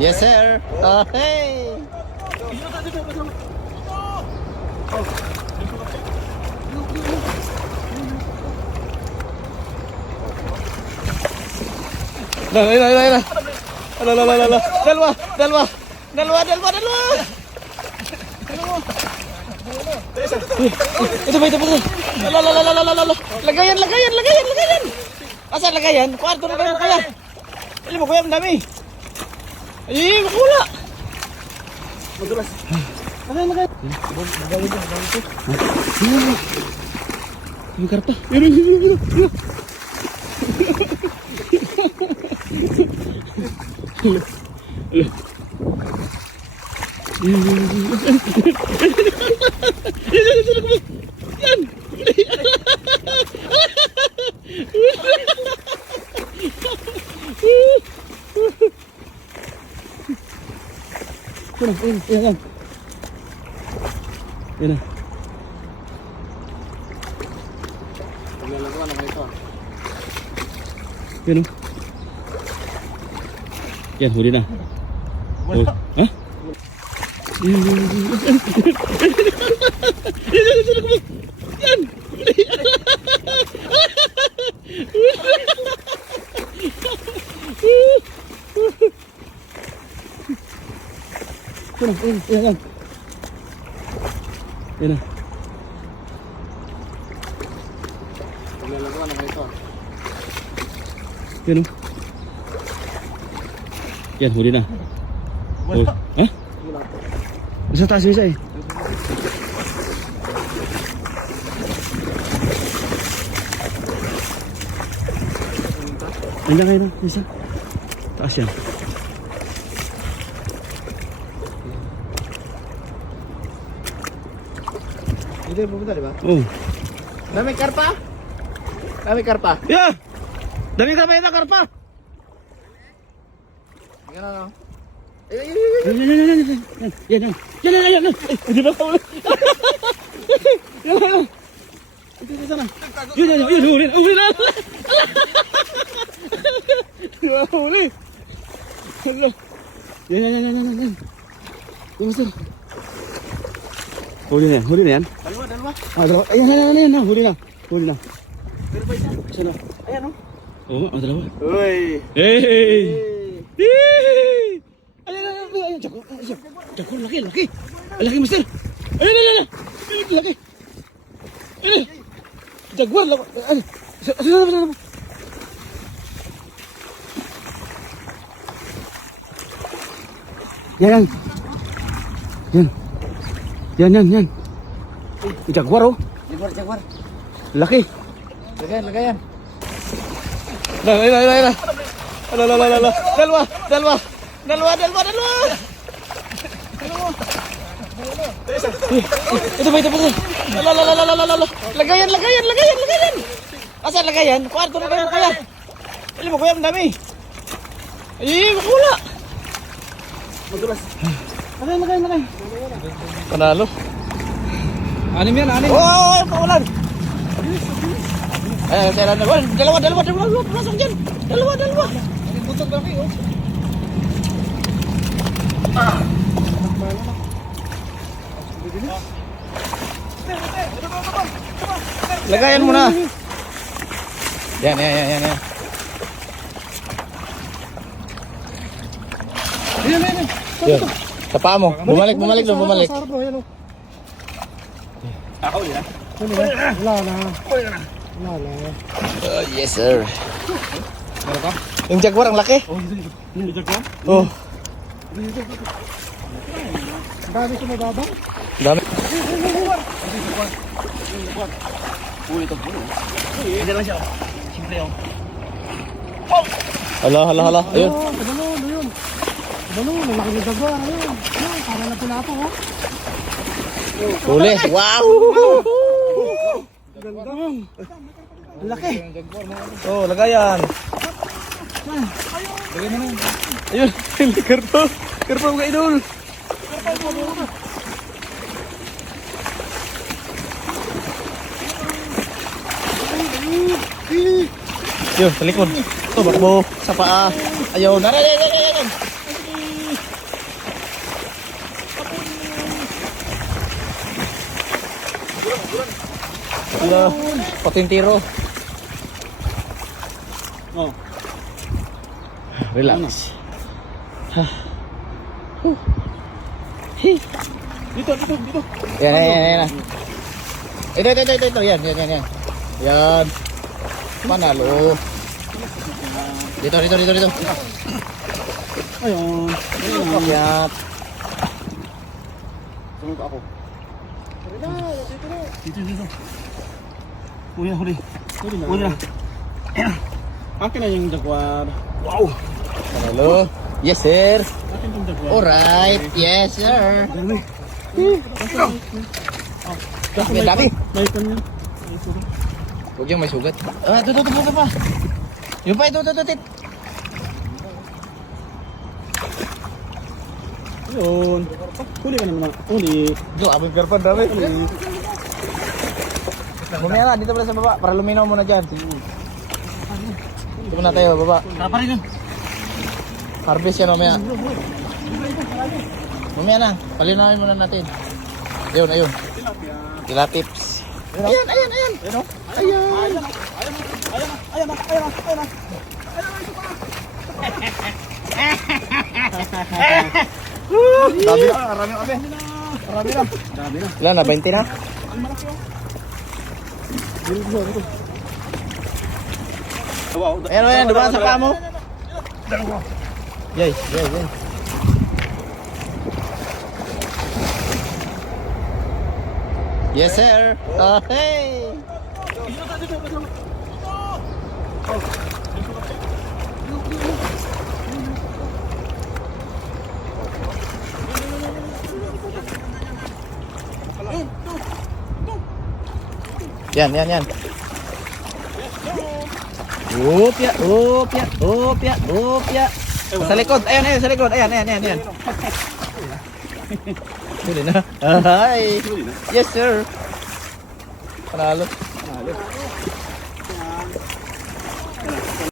Yes, sir. Oh, hey. Ayun. Dalawa. Ito ba? Lagayan. Asan lagayan? Kwarto na kayo kaya. Alam mo kuya, ang dami. Ay, makula. Madulas. Lagay. Yung karpa. Yun. Yan na. Naglalagawa na kayo ito. Yan o. Yan, huli na. Oh. Ha? Yan. Yan. Yan na. Naglalagawa na kayo ito. Yan o. Yan, huli na. Oh. Ha? Nasa taas yung isa eh. Nandiyan kayo na, isa. Taas yan. Dito yung pupunta, di ba? Oo. Daming karpa? Yeah! Daming karpa yun, karpa! Yan na lang. Yan. Hindi ba ka ulit? Yan. Ito sana. Yun, huli na. Huli. Yan. Gusto. Huli na yan. Dalawa. Dalawa. Ayan, huli na. Pero ba isa? Isa na. Ayan o. Oo, dalawa. Uy. Hey. Ayun, jaguar, laki. Laki, mister. Ayun. Laki. Ayun. Jaguar, laki. Sana. Yan. Jaguar, oh. Jaguar. Laki. Lagayan. Lagayan. Dalawa. Ito ba? Lagayan. Asan lagayan? Kwarto na kayo kaya. Alam mo kuya, ang dami. Ay, makula. Madulas. Lagay. Panalo. Anim yan. Oh, paulan. Ayan, dalawa. Pasok dyan. Dalawa. Butog laki, oh. Lagayan mo na. Yan. Yan. Sa paa mo. Bumalik. Ako yan. Wala na. Yes, sir. Meron ka? Yung jaguar ang laki. Yung jaguar? Oh. Dami sa mababa? Dami. Uy, ito po. Hindi lang siya. Simple yun. Hala. Ayun. Ano, malaki na jaguar. Ayun. Para na pinato, oh. Huli. Wow. Gandang. Laki. Oh, lagayan. Lagyan mo na yun. Ayun. Karpa mga idol. Yun, sa likod. Ito, bakbo. Sa paa. Ayaw. Naran. Hello. Patintiro. Oh. Relax. Dito, dito, dito. Yan. Ito. Yan. Yan. Panalo. Dito. Ayun. Akyat. Sunod ako. Dito. Huli. Huli na. Akin na yung jaguar. Wow! Panalo. Yes, sir. Akin yung jaguar. Alright. Yes, sir. Dami. May dami. May pan yan. Huwag yung may sugat. Ah, ito pa. Yung pa, ito. Ayun. Huli ka naman. Huli. Ito, abang karpan dami. Bumaya na, dito pala sa baba, para luminaw muna dyan. Dito muna tayo, baba. Kapa rin yun. Harvest yan mamaya. Mamaya na, palinawin muna natin. Ayun. Tilatips. Ayan. Marami na. Ilan na, 20 na? Wow. Ayan, dumaan sa paa mo. Yay. Yes, sir. Oh, hey. Yan. Upya. Sa likod. Ayan, sa likod. Ayan. Huli na. Hi. Yes, sir. Panalo.